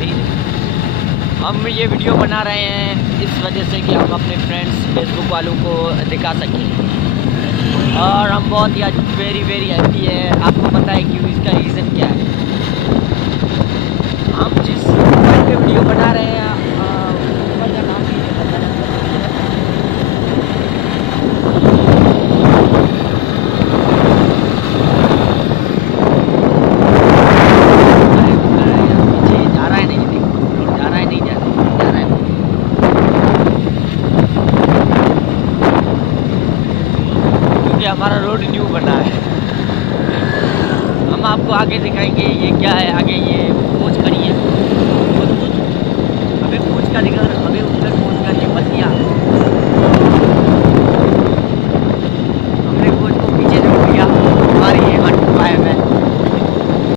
हम ये वीडियो बना रहे हैं इस वजह से कि हम अपने फ्रेंड्स फेसबुक वालों को दिखा सकें, और हम बहुत ही आज वेरी हैप्पी है। आपको पता है क्यों? इसका रीज़न क्या है? हम जिस मोबाइल पे वीडियो बना रहे हैं मोबाइल का नाम नहीं है, पता नहीं। पीछे जा रहा है नहीं, देखो जा रहा है नहीं, जा रहा है। क्योंकि हमारा रोड न्यू बना है। हम आपको आगे दिखाएंगे ये क्या है। आगे ये कोच खड़ी है, कोच अबे कोच का दिखा, अबे